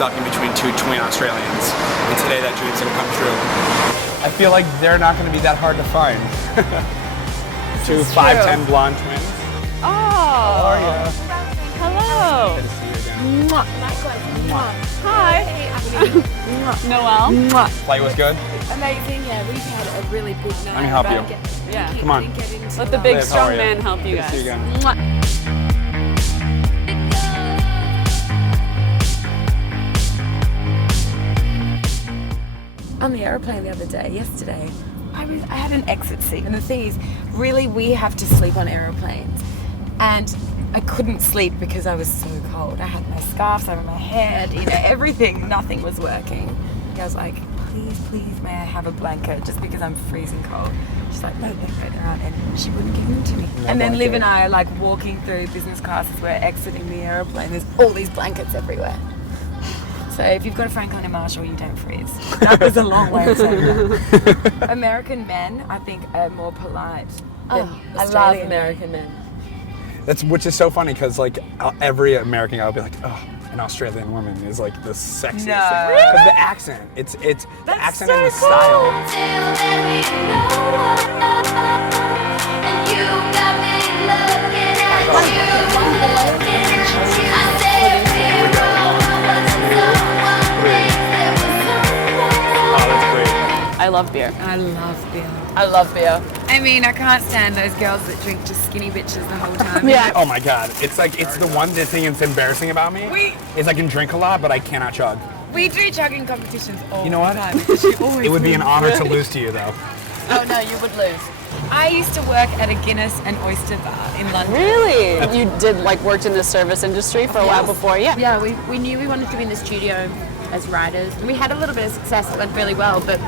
stuck in between two twin Australians. And today that dream's gonna come true. I feel like they're not gonna be that hard to find. Two 5'10" blonde twins. Oh! How are you? Hello! Good to see you again. Likewise. Hi! Noel? Flight was good? Amazing, yeah, we've had a really big night. Let me help you. Yeah. Come on. Let the big Liv, how strong are you? man help you Good guys. to see you again. On the aeroplane the other day, yesterday, I had an exit seat, and the thing is, really, we have to sleep on aeroplanes, and I couldn't sleep because I was so cold. I had my scarves over my head, everything, nothing was working. I was like, please, may I have a blanket, just because I'm freezing cold. She's like, no, they're out, and she wouldn't give them to me. No and then blanket. Liv and I are like walking through business class as we're exiting the aeroplane. There's all these blankets everywhere. So if you've got a Franklin and Marshall, you don't freeze. That was a long way of saying that. American men, I think, are more polite than I love Australian American men. Which is so funny because like every American guy will be like, oh, an Australian woman is like the sexiest thing. Really? But the accent, it's the accent and the so style. Oh, that's great. I love beer. I love beer. I love beer. I mean, I can't stand those girls that drink just skinny bitches the whole time. Yeah. Oh my god, it's the one thing that's embarrassing about me is I can drink a lot, but I cannot chug. We do chugging competitions all You know what? the time. She always It would be an wins. honor to lose to you though. Oh no, you would lose. I used to work at a Guinness and oyster bar in London. Really? You did worked in the service industry for a while before, yeah? Yeah, we knew we wanted to be in the studio as writers. We had a little bit of success, it went really well, but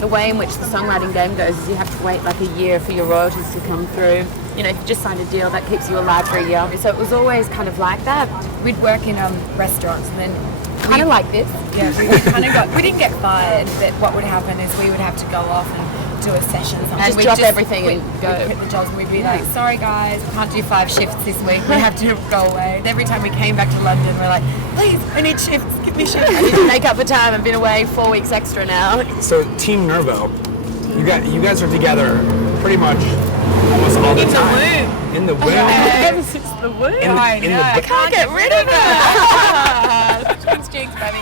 the way in which the songwriting game goes is you have to wait like a year for your royalties to come through. You know, if you just signed a deal, that keeps you alive for a year. So it was always kind of like that. We'd work in restaurants and then Kind of like this. Yeah, we didn't get fired, but what would happen is we would have to go off and do a session. Just drop everything and go. We'd quit the jobs and we'd be like, sorry guys, we can't do 5 shifts this week, we have to go away. And every time we came back to London, we're like, please, I need shifts, give me shifts. I need to make up for time. I've been away 4 weeks extra now. So Team Nervo, you guys are together pretty much almost all the time. In the womb. It's the word. I can't get rid of it. Jinx, baby.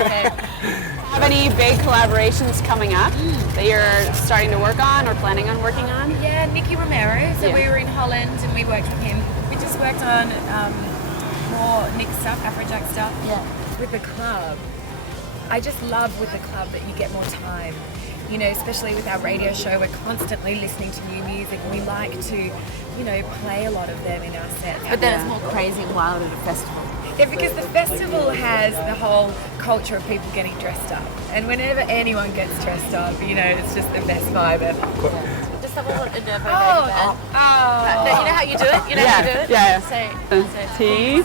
Have any big collaborations coming up that you're starting to work on or planning on working on? Yeah, Nicky Romero. So Yeah. we were in Holland and we worked with him. We just worked on more Nick stuff, Afrojack stuff. Yeah. With the club, I just love with the club that you get more time. You know, especially with our radio show, we're constantly listening to new music. We like to, play a lot of them in our sets. But then it's more crazy and wild at a festival. Yeah, because the festival has the whole culture of people getting dressed up. And whenever anyone gets dressed up, it's just the best vibe ever. Just have a little Nervo Oh. You know how you do it? You know how you do it? Yeah. Say T,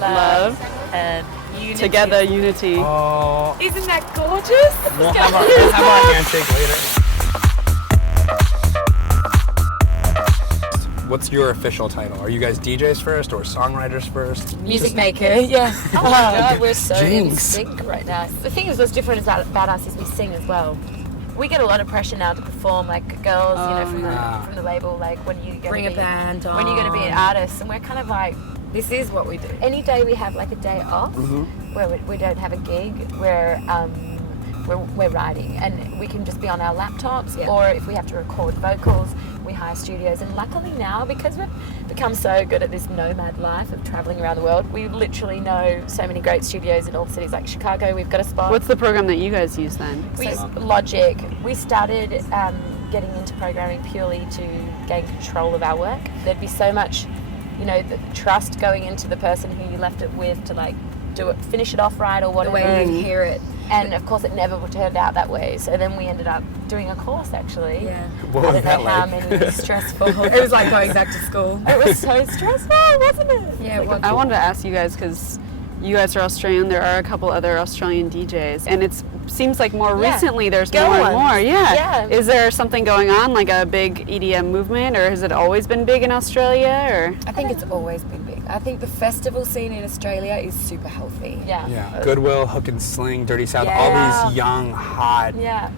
love, and Unity. together, unity. Oh, Isn't that gorgeous? we'll have our handshake later. What's your official title? Are you guys DJs first or songwriters first? music maker, yeah. Oh my god, we're so in Jinx. sync right now. The thing is, what's different about us is we sing as well. We get a lot of pressure now to perform like girls, from the label, like when you Bring a band on. when you're going to be an artist, and we're kind of like, This is what we do. any day we have like a day off where we don't have a gig, we're writing, and we can just be on our laptops, or if we have to record vocals, we hire studios. And luckily now, because we've become so good at this nomad life of traveling around the world, we literally know so many great studios in all cities. Like Chicago, we've got a spot. What's the program that you guys use then? We use Logic. We started getting into programming purely to gain control of our work. There'd be so much, the trust going into the person who you left it with to do it, finish it off right or The whatever. way you hear it. And of course, it never turned out that way. So then we ended up doing a course actually. Yeah. What I was don't know that how like? many stressful. It was like going back to school. It was so stressful, wasn't it? Yeah, it was. I wanted to ask you guys, because you guys are Australian, there are a couple other Australian DJs, and it seems like more Yeah. recently there's Girl more and ones. more. Yeah. Is there something going on, like a big EDM movement, or has it always been big in Australia? Or I think it's always been big. I think the festival scene in Australia is super healthy. Yeah, Goodwill, Hook and Sling, Dirty South, Yeah. all these young, hot Yeah.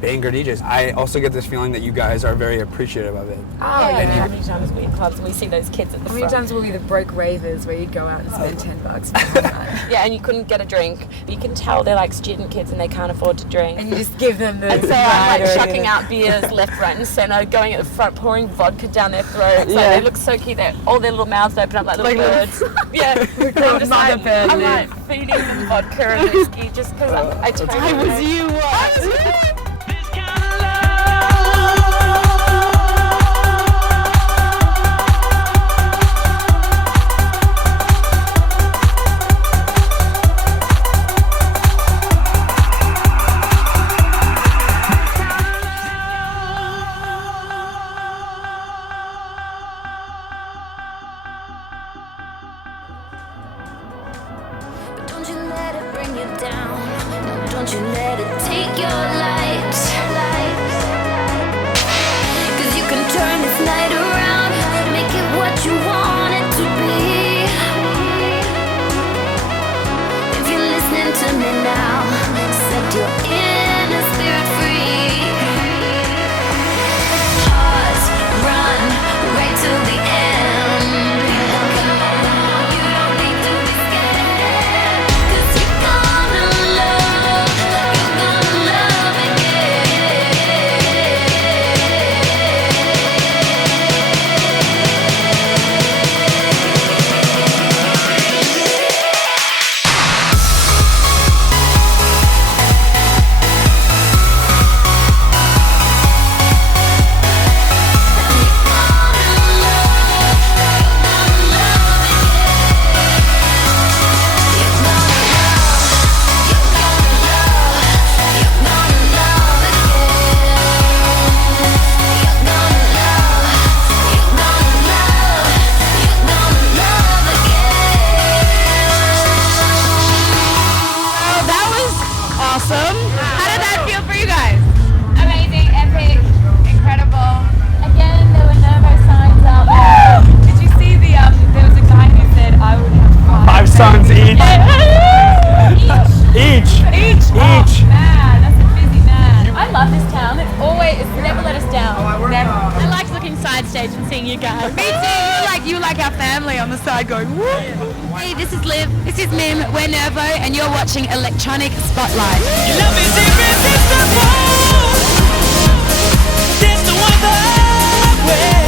banger DJs. I also get this feeling that you guys are very appreciative of it. Oh, How yeah. many times we in clubs and we see those kids at the How many front? times will be the broke ravers where you go out and spend $10 for one night? Yeah, and you couldn't get a drink. You can tell they're like student kids and they can't afford to drink. And you just give them the And so I'm like rider, chucking you know. out beers left, right, and centre, going at the front, pouring vodka down their throats. Yeah. Like, they look so cute. All their little mouths open up like little birds. Yeah, little mother bird I'm live. like feeding them vodka and whiskey just because I totally was you. Don't you let it bring you down. No, don't you let it take your light. 'Cause you can turn this night around, make it what you want it to be. If you're listening to me now, set your inner spirit free. Hearts run right till the end. You don't need to be scared, 'cause you're gonna love Awesome. How did that feel for you guys? Amazing, epic, incredible. Again, there were nervo signs out there. Did you see there was a guy who said I would have 5 songs each. Each. Oh, man, that's a busy man. I love this town. It's never let us down. Never. I liked looking side stage and seeing you guys. Me too. You like our family on the side going, woo. Hey, this is Liv. This is Mim. We're Nervo, and you're watching Electronic Spotlight. You love is irresistible. There's no other way.